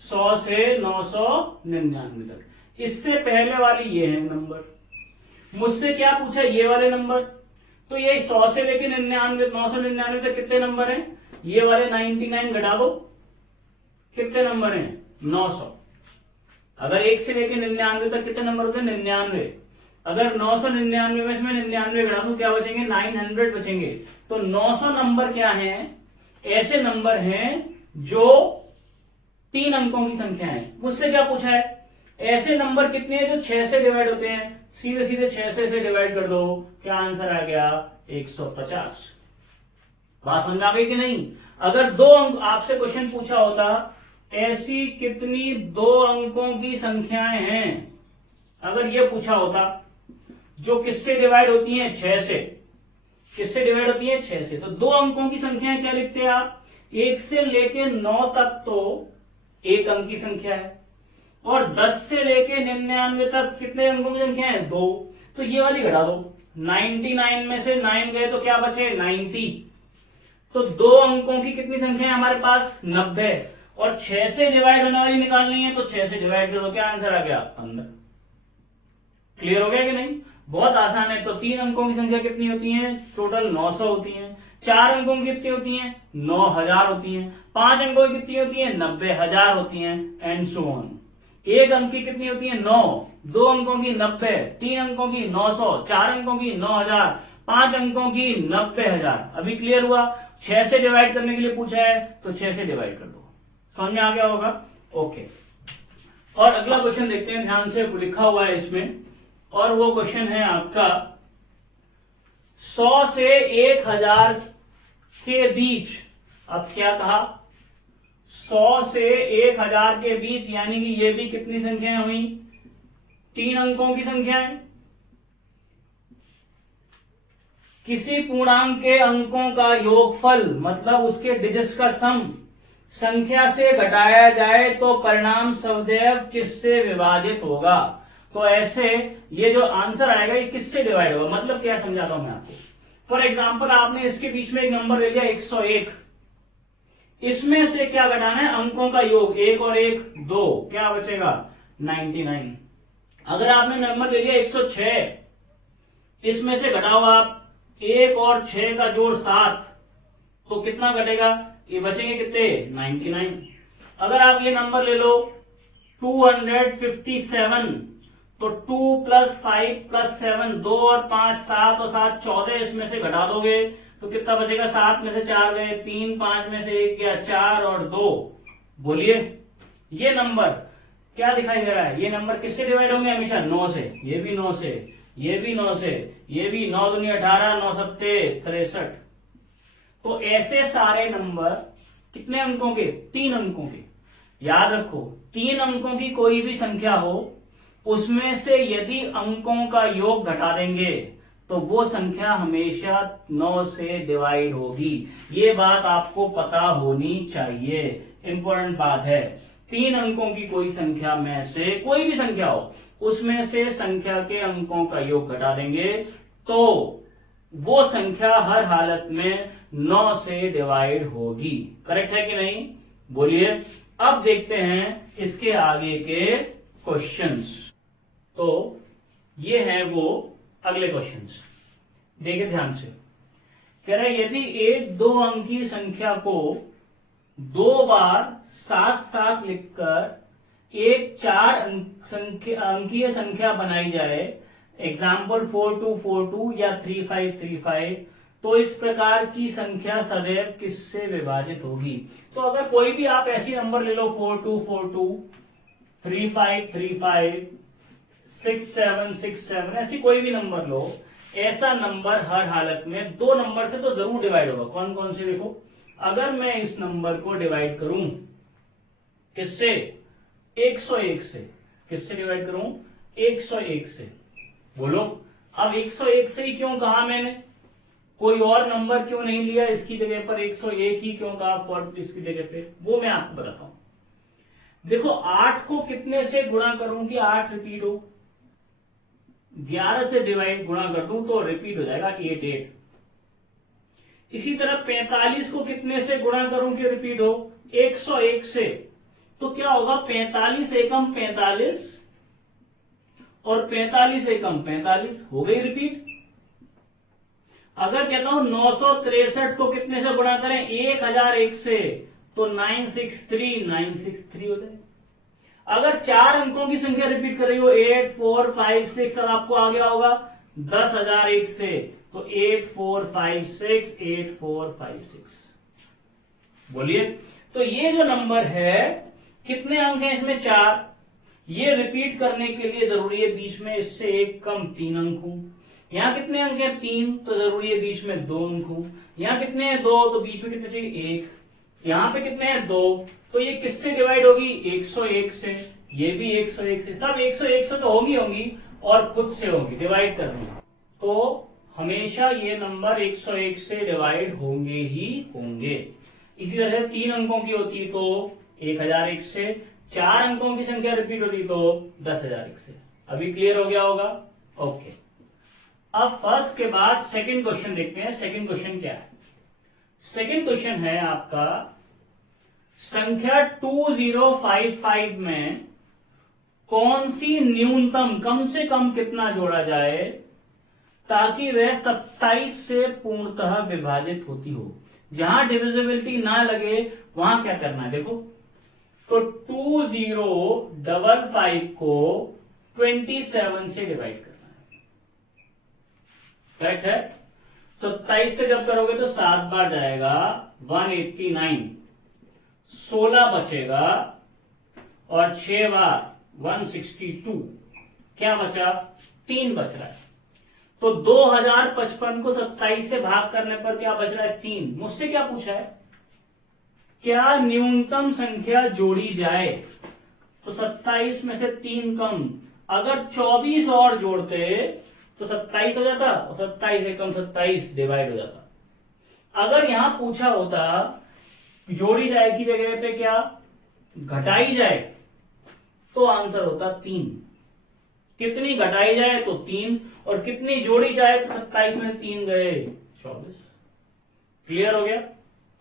100 से 999 तक। इससे पहले वाली ये है नंबर। मुझसे क्या पूछा? ये वाले नंबर। तो ये 100 से लेके 999 तक कितने नंबर हैं? ये वाले 99 घटा दो, कितने नंबर हैं? 900। अगर 1 से लेके 99 तक कितने नंबर होते हैं? 99। अगर 999 में से मैं 99 घटा दूं क्या बचेंगे? 900 बचेंगे। तो 900 नंबर क्या हैं? ऐसे नंबर हैं जो 3 अंकों की संख्या है। मुझसे क्या पूछा है? ऐसे नंबर कितने हैं जो 6 से डिवाइड होते हैं? सीधे सीधे 6 से डिवाइड कर दो, क्या आंसर आ गया? 150। बात समझ आ गई कि नहीं? अगर 2 अंक आपसे क्वेश्चन पूछा होता, ऐसी कितनी 2 अंकों की संख्याएं हैं, अगर ये पूछा होता जो किससे डिवाइड होती हैं? 6 से। किससे डिवाइड होती है? 6 से। तो 2 अंकों की संख्याएं क्या लिखते हैं आप? 1 से लेके 9 तक तो 1 अंक की संख्या है, और 10 से लेके 99 तक कितने अंकों की संख्या है? 2। तो ये वाली घटा दो, 99 में से 9 गए तो क्या बचे? 90। तो 2 अंकों की कितनी संख्या है हमारे पास? 90। और 6 से डिवाइड होने वाली निकालनी है, तो 6 से डिवाइड कर दो, क्या आंसर आ गया? 15। क्लियर हो गया कि नहीं? बहुत आसान है। तो 3 अंकों की संख्या कितनी होती है? टोटल 900 होती है। 4 अंकों की कितनी होती है? 9000 होती है। 5 अंकों की कितनी होती है? 90000 होती है, एंड सो ऑन। 1 अंक की कितनी होती है? 9। 2 अंकों की 90, 3 अंकों की 900, 4 अंकों की 9000, 5 अंकों की 90000। अभी क्लियर हुआ? 6 से डिवाइड करने के लिए पूछा है तो 6 से डिवाइड कर दो। समझ में आ गया होगा? ओके। और अगला क्वेश्चन देखते हैं, ध्यान से लिखा हुआ है इसमें, और वो क्वेश्चन है आपका 100 से 1000 के बीच। अब क्या कहा? 100 से 1000 के बीच, यानी कि ये भी कितनी संख्याएं हुई? 3 अंकों की संख्याएं। किसी पूर्णांक के अंकों का योगफल, मतलब उसके डिजिट्स का सम, संख्या से घटाया जाए तो परिणाम सदैव किससे विभाजित होगा? तो ऐसे ये जो आंसर आएगा ये किससे डिवाइड होगा? मतलब क्या समझाता हूं मैं आपको। फॉर एग्जाम्पल, आपने इसके बीच में एक नंबर ले लिया 101, इसमें से क्या घटाना है? अंकों का योग, 1 और 1 2, क्या बचेगा? 99। अगर आपने नंबर ले लिया 106, इसमें से घटाओ आप 1 और 6 का जोड़ 7, तो कितना घटेगा? ये बचेंगे कितने? 99। अगर आप ये नंबर ले लो 257, तो 2 + 5 + 7, 2 और 5 7 और 7 14, इसमें से घटा दोगे तो कितना बचेगा? 7 में से 4 गए, 3, 5 में से 1 गया, 4 और 2। बोलिए, ये नंबर क्या दिखाई दे रहा है? ये नंबर किससे डिवाइड होंगे? हमेशा 9 से। ये भी 9 से, ये भी 9 से, ये भी 9 दूनी 18, 9 सत्ते 63। तो ऐसे सारे नंबर कितने अंकों के? 3 अंकों के। याद रखो, 3 अंकों की कोई भी संख्या हो, उसमें से यदि अंकों का योग घटा देंगे तो वो संख्या हमेशा 9 से डिवाइड होगी। ये बात आपको पता होनी चाहिए, इंपॉर्टेंट बात है। 3 अंकों की कोई संख्या में से, कोई भी संख्या हो, उसमें से संख्या के अंकों का योग घटा देंगे तो वो संख्या हर हालत में 9 से डिवाइड होगी। करेक्ट है कि नहीं? बोलिए। अब देखते हैं इसके आगे के क्वेश्चंस। तो ये है वो अगले क्वेश्चंस, देखिए ध्यान से। कह रहे यदि एक 2 अंकी संख्या को 2 बार साथ साथ लिखकर एक 4 अंकीय संख्या बनाई जाए, एग्जाम्पल 4242 या 3535, तो इस प्रकार की संख्या सदैव किससे विभाजित होगी? तो अगर कोई भी आप ऐसी नंबर ले लो, 4242, 3535, 6767, ऐसी कोई भी नंबर लो, ऐसा नंबर हर हालत में 2 नंबर से तो जरूर डिवाइड होगा। कौन कौन से? देखो, अगर मैं इस नंबर को डिवाइड करूं किससे? 101 से। किससे डिवाइड करूं? 101 से। बोलो, अब 101 से ही क्यों कहा मैंने? कोई और नंबर क्यों नहीं लिया इसकी जगह पर? 101 ही क्यों कहा फॉर इसकी जगह पे? वो मैं आपको बताता हूं। देखो, 8 को कितने से गुणा करूं कि 8 रिपीट हो? 11 से डिवाइड गुणा कर दूं तो रिपीट हो जाएगा 8। इसी तरह 45 को कितने से गुणा करूं कि रिपीट हो? 101 से। तो क्या होगा? 45 एकम 45 और 45 एकम 45, हो गई रिपीट। अगर कहता हूं 963 को कितने से गुणा करें? 1001 से, तो 963 हो जाए। अगर 4 अंकों की संख्या रिपीट कर रही हो, 8 4 5 6, अब आपको आ गया होगा 10001 से, तो 8456। बोलिए। तो ये जो नंबर है, कितने अंक हैं इसमें? 4। ये रिपीट करने के लिए जरूरी है बीच में इससे 1 कम 3 अंक हो। यहां कितने अंक हैं? 3, तो जरूरी है बीच में 2 अंक हो। यहां कितने हैं? 2, तो बीच में कितने चाहिए? 1। यहां पे कितने हैं? 2, तो ये किससे डिवाइड होगी? 101 से। ये भी 101 से। सब 101 से तो होंगी और खुद से होंगी, डिवाइड करनी। तो हमेशा ये नंबर 101 से डिवाइड होंगे ही होंगे। इसी तरह से 3 अंकों की होती तो 1001 से, 4 अंकों की संख्या रिपीट होती तो 10001 से। अभी क्लियर हो गया होगा? ओके। अब फर्स्ट के बाद सेकंड क्वेश्चन देखते हैं। सेकंड क्वेश्चन क्या है? सेकंड क्वेश्चन है आपका, संख्या 2055 में कौन सी न्यूनतम, कम से कम कितना जोड़ा जाए ताकि वह 27 से पूर्णतः विभाजित होती हो। जहां डिविजिबिलिटी ना लगे वहां क्या करना है, देखो तो 2055 को 27 से डिवाइड करना है, करेक्ट है। तो 23 से जब करोगे तो 7 बार जाएगा 189, 16 बचेगा और 6 बार 162, क्या बचा, 3 बच रहा है। तो 2055 को 27 से भाग करने पर क्या बच रहा है, 3। मुझसे क्या पूछा है, क्या न्यूनतम संख्या जोड़ी जाए, तो 27 में से 3 कम, अगर 24 और जोड़ते तो 27 हो जाता और 27 से कम 27 डिवाइड हो जाता। अगर यहां पूछा होता जोड़ी जाए की जगह पे क्या घटाई जाए तो आंसर होता 3। कितनी घटाई जाए तो 3 और कितनी जोड़ी जाए तो 27 में 3 गए 24। क्लियर हो गया,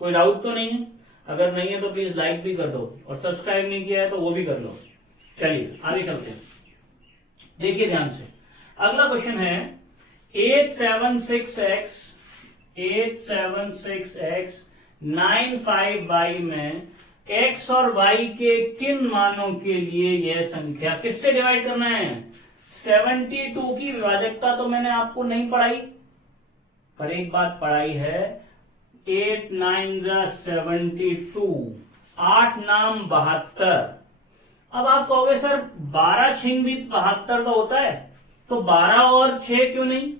कोई डाउट तो नहीं है? अगर नहीं है तो प्लीज लाइक भी कर दो और सब्सक्राइब नहीं किया है तो वो भी कर लो। चलिए आगे चलते हैं, देखिए ध्यान से। अगला क्वेश्चन है 876x 95y में x और y के किन मानों के लिए यह संख्या किससे डिवाइड करना है। 72 की विभाजकता तो मैंने आपको नहीं पढ़ाई, पर एक बात पढ़ाई है, 8 9 72, 8 नाम 72। अब आप कहोगे सर 12 छिंग भी 72 तो होता है, तो 12 और 6 क्यों नहीं।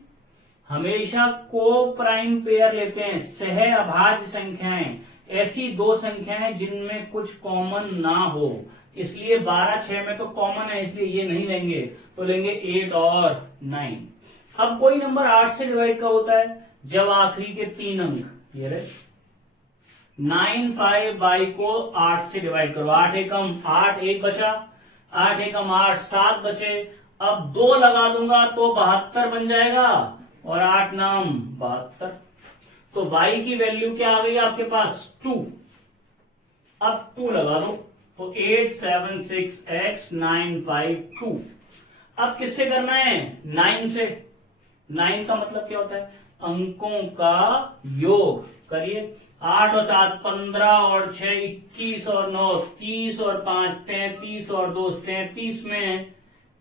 हमेशा को प्राइम पेयर लेते हैं, सह अभाज्य संख्याएं, ऐसी दो संख्याएं जिनमें कुछ कॉमन ना हो, इसलिए 12 6 में तो कॉमन है इसलिए ये नहीं लेंगे, तो लेंगे 8 और 9। अब कोई नंबर 8 से डिवाइड का होता है जब आखिरी के 3 अंक, ये रहे 95y को 8 से डिवाइड करो, 8 एकम 8, 1 बचा, 8 एकम 8, 7 बचे। अब 2 लगा दूंगा तो 72 बन जाएगा और 8 नाम 72। तो y की वैल्यू क्या आ गई आपके पास 2। अब 2 लगा दो तो 876x 952। अब किससे करना है, 9 से। 9 का मतलब क्या होता है, अंकों का योग। करिए, 8 और 7 15 और 6 21 और 9 30 और 5 35 और 2 37 में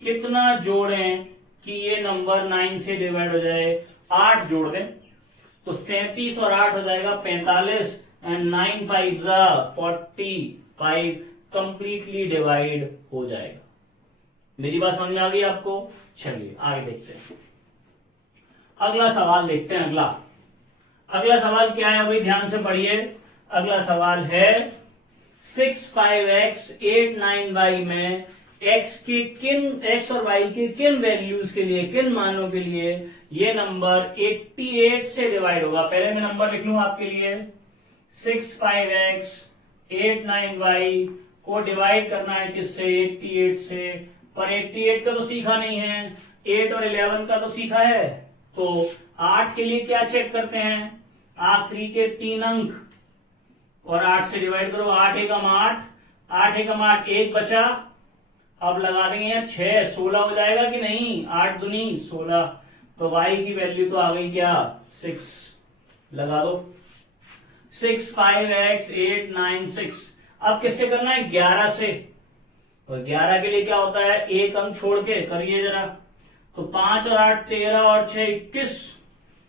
कितना जोड़ें कि ये नंबर 9 से डिवाइड हो जाए। 8 जोड़ दें तो 37 और 8 हो जाएगा 45 एंड 9 5 45, कंप्लीटली डिवाइड हो जाएगा। मेरी बात समझ में आ गई आपको। चलिए आगे देखते हैं, अगला सवाल देखते हैं। अगला सवाल क्या है भाई, ध्यान से पढ़िए। अगला सवाल है 65x 89y में x और y के किन वैल्यूज के लिए, किन मानों के लिए ये नंबर 88 से डिवाइड होगा। पहले मैं नंबर लिख लूं आपके लिए, 65x 89y को डिवाइड करना है किससे, 88 से। पर 88 का तो सीखा नहीं है, 8 और 11 का तो सीखा है। तो 8 के लिए क्या चेक करते हैं, आखिरी के 3 अंक और 8 से डिवाइड करो। 8 एकम 8, 8 एकम 8, 1 बचा। अब लगा देंगे 6, 16 हो जाएगा कि नहीं, 8 दूनी 16। तो y की वैल्यू तो आ गई क्या 6, लगा दो 65x 896। अब किससे करना है, 11 से। और 11 के लिए क्या होता है, एक अंक छोड़ के करिए जरा। तो 5 और 8 13 और 6 21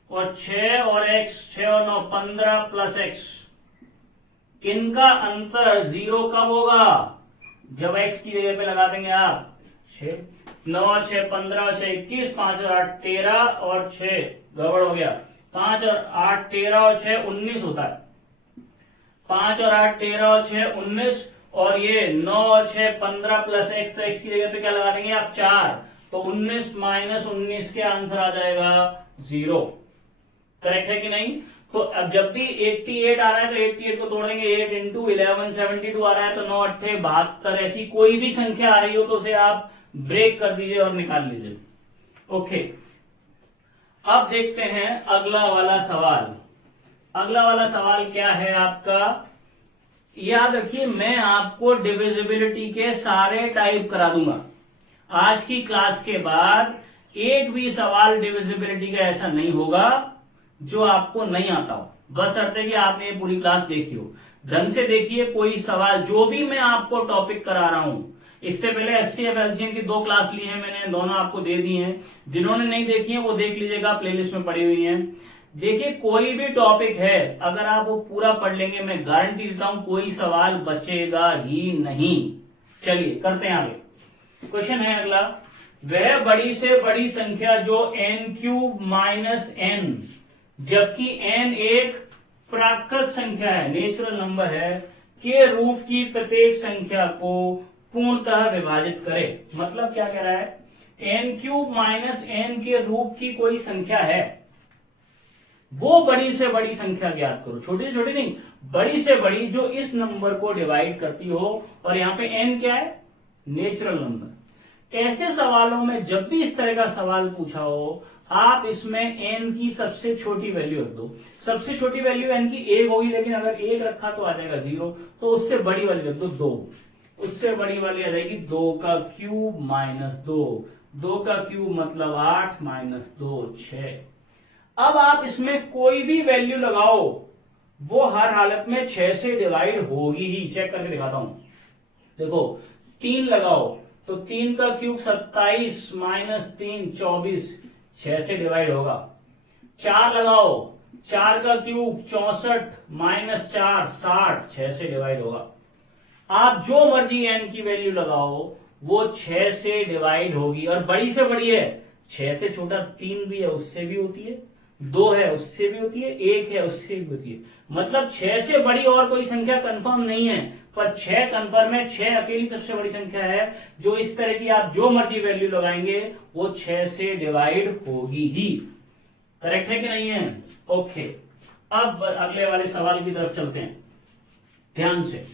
और 6 और x 6 और 9 15 प्लस x। इनका अंतर 0 कब होगा, जब x की जगह पे लगा देंगे आप 6। 9 और 6 15 और 6 21, 5 और 8 13 और 6 गड़बड़ हो गया, 5 और 8 13 और 6 19 होता है। 5 और 8 13 और 6 19 और ये 9 और 6 15 प्लस x, तो x की जगह पे क्या लगा देंगे आप 4। तो 19 माइनस 19 के आंसर आ जाएगा 0। करेक्ट है कि नहीं। तो अब जब भी 88 आ रहा है तो 88 को तोड़ देंगे, 8 इंटू 11 72 आ रहा है तो 9 8 72। ऐसी कोई भी संख्या आ रही हो तो उसे आप ब्रेक कर दीजिए और निकाल लीजिए। ओके, अब देखते हैं अगला वाला सवाल। अगला वाला सवाल क्या है आपका, याद रखिए मैं आपको डिविजिबिलिटी के सारे टाइप करा दूंगा। आज की क्लास के बाद एक भी सवाल डिविजिबिलिटी का ऐसा नहीं होगा जो आपको नहीं आता हो। बस अर्थ है कि आपने ये पूरी क्लास देखी हो, ढंग से देखिए। कोई सवाल जो भी मैं आपको टॉपिक करा रहा हूं, इससे पहले एचसीएफ एलसीएम की 2 क्लास ली है मैंने, दोनों आपको दे दी हैं। जिन्होंने नहीं देखी है वो देख लीजिएगा, प्लेलिस्ट में पड़ी हुई है। देखिए कोई भी टॉपिक है अगर आप वो पूरा पढ़ लेंगे, मैं गारंटी देता हूं कोई सवाल बचेगा ही नहीं। चलिए करते हैं आगे। क्वेश्चन है अगला, वह बड़ी से बड़ी संख्या जो n³ माइनस n, जबकि n एक प्राकृत संख्या है, नेचुरल नंबर है, के रूप की प्रत्येक संख्या को पूर्णतः विभाजित करे। मतलब क्या कह रहा है, n³ माइनस n के रूप की कोई संख्या है, वो बड़ी से बड़ी संख्या ज्ञात करो। छोटी से छोटी नहीं, बड़ी से बड़ी जो इस नंबर को डिवाइड करती हो। और यहां पे n क्या है, नेचुरल नंबर। ऐसे सवालों में जब भी इस तरह का सवाल पूछा हो, आप इसमें n की सबसे छोटी वैल्यू रख दो। सबसे छोटी वैल्यू n की 1 होगी, लेकिन अगर 1 रखा तो आ जाएगा 0, तो उससे बड़ी वाली रख दो 2। उससे बड़ी वाली आ जाएगी 2 का क्यूब माइनस 2। 2 का क्यूब मतलब 8 माइनस 2 6। अब आप इसमें कोई भी वैल्यू लगाओ, वो हर हालत में 6 से डिवाइड होगी ही। चेक करके दिखाता हूं, देखो 3 लगाओ तो 3 का क्यूब 27 माइनस 3 24, 6 से डिवाइड होगा। 4 लगाओ, 4 का क्यूब 64 माइनस 4 60, 6 से डिवाइड होगा। आप जो मर्जी n की वैल्यू लगाओ वो 6 से डिवाइड होगी। और बड़ी से बड़ी है, 6 से छोटा 3 भी है उससे भी होती है, 2 है उससे भी होती है, 1 है उससे भी होती है। मतलब 6 से बड़ी और कोई संख्या कंफर्म नहीं है, पर 6 कंफर्म है। 6 अकेली सबसे बड़ी संख्या है जो इस तरह की आप जो मर्जी वैल्यू लगाएंगे वो 6 से डिवाइड होगी ही। करेक्ट है कि नहीं है? ओके, अब अगले वाले सवाल की तरफ चलते हैं। ध्यान से,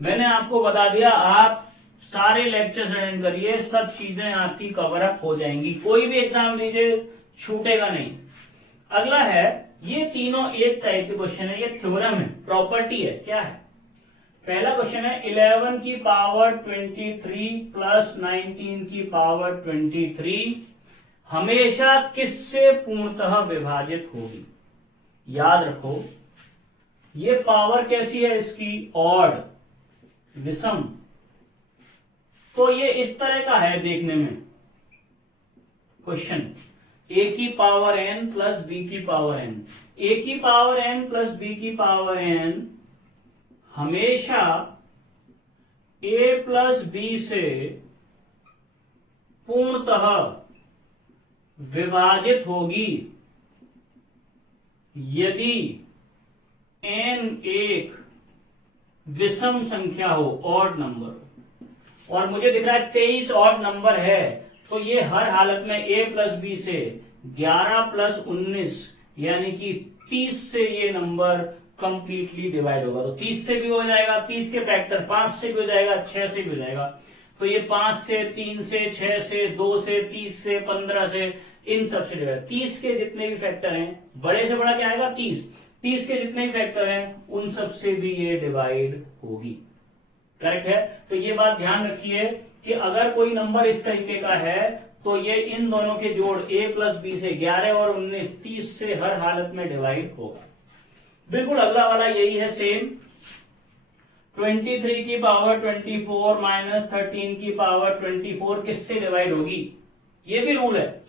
मैंने आपको बता दिया, आप सारे लेक्चर्स अटेंड करिए, सब चीजें आपकी कवर अप हो जाएंगी, कोई भी एग्जाम दीजिए छूटेगा नहीं। अगला है, ये तीनों एक टाइप के क्वेश्चन है, ये थ्योरम है, प्रॉपर्टी है। क्या है? पहला क्वेश्चन है 11 की पावर 23 प्लस 19 की पावर 23 हमेशा किससे पूर्णतः विभाजित होगी? याद रखो, ये पावर कैसी है इसकी? ऑड, विषम। तो ये इस तरह का है देखने में क्वेश्चन, a की पावर n प्लस b की पावर n। a की पावर n प्लस b की पावर n हमेशा a प्लस b से पूर्णतः विभाजित होगी यदि n एक विषम संख्या हो, ऑड नंबर हो। और मुझे दिख रहा है 23 ऑड नंबर है, तो ये हर हालत में a प्लस बी से 11 प्लस 19 यानी कि 30 से ये नंबर कंप्लीटली डिवाइड होगा। तो 30 से भी हो जाएगा, 30 के फैक्टर 5 से भी हो जाएगा, 6 से भी हो जाएगा। तो ये 5 से, 3 से, 6 से, 2 से, 30 से, 15 से, इन सब से डिवाइड। 30 के जितने भी फैक्टर हैं, बड़े से बड़ा क्या आएगा 30, 30 के जितने भी फैक्टर हैं उन सब से भी ये डिवाइड होगी। करेक्ट है? तो ये बात ध्यान रखिए कि अगर कोई नंबर इस तरीके का है तो ये इन दोनों के जोड़ a प्लस बी से 11 और 19 30 से हर हालत में डिवाइड होगा। बिल्कुल अगला वाला यही है सेम। 23 की पावर 24 माइनस 13 की पावर 24 किससे डिवाइड होगी? ये भी रूल है।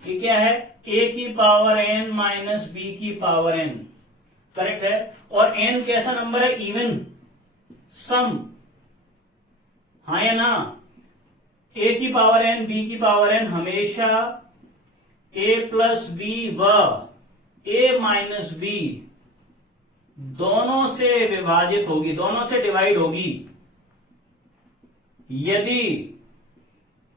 ये क्या है? a की पावर n माइनस b की पावर n। करेक्ट है? और n कैसा नंबर है? इवन, सम। हाँ या ना? a की पावर n, b की पावर n हमेशा a प्लस बी व a माइनस बी दोनों से विभाजित होगी, दोनों से डिवाइड होगी यदि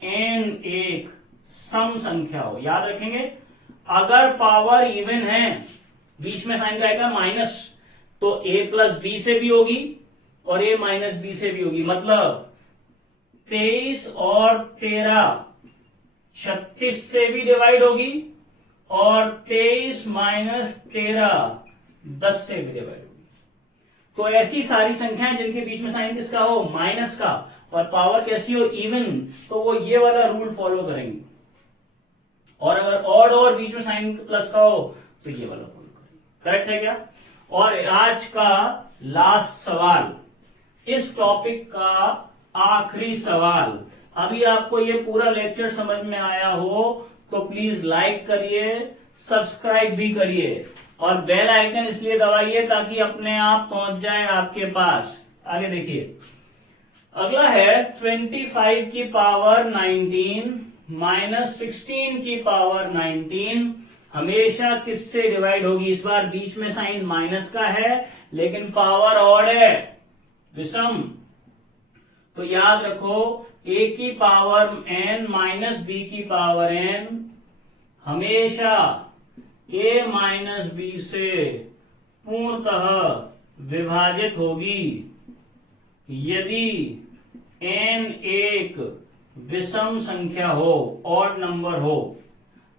n एक सम संख्या हो। याद रखेंगे, अगर पावर इवन है, बीच में साइन का आएगा माइनस, तो a प्लस बी से भी होगी और a माइनस बी से भी होगी। मतलब 23 और 13 36 से भी डिवाइड होगी और 23 माइनस 13 10 से भी डिवाइड होगी। तो ऐसी सारी संख्याएं जिनके बीच में साइन किसका हो? माइनस का, और पावर कैसी हो इवन, तो वो ये वाला रूल फॉलो करेंगे, और अगर ऑड और बीच में साइन प्लस का हो तो ये वाला फॉलो करेंगे। करेक्ट है क्या? और आज का लास्ट सवाल, इस टॉपिक का आखिरी सवाल, अभी आपको ये पूरा लेक्चर समझ में आया हो तो प्लीज लाइक करिए, सब्सक्राइब भी करिए और बेल आइकन इसलिए दबाइए ताकि अपने आप पहुंच जाए आपके पास। आगे देखिए, अगला है 25 की पावर 19 माइनस 16 की पावर 19 हमेशा किससे डिवाइड होगी? इस बार बीच में साइन माइनस का है लेकिन पावर ऑड है, विषम। तो याद रखो a की पावर n माइनस b की पावर n हमेशा a माइनस b से पूर्णतः विभाजित होगी यदि n एक विषम संख्या हो, ऑड नंबर हो।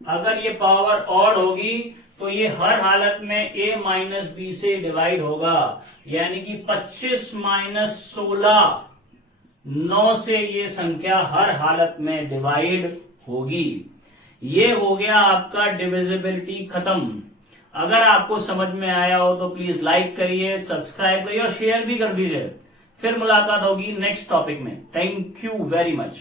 अगर ये पावर ऑड होगी तो ये हर हालत में a माइनस बी से डिवाइड होगा, यानी कि 25 माइनस 16 9 से ये संख्या हर हालत में डिवाइड होगी। ये हो गया आपका डिविजिबिलिटी खत्म। अगर आपको समझ में आया हो तो प्लीज लाइक करिए, सब्सक्राइब करिए और शेयर भी कर दीजिए। फिर मुलाकात होगी नेक्स्ट टॉपिक में। Thank you very much.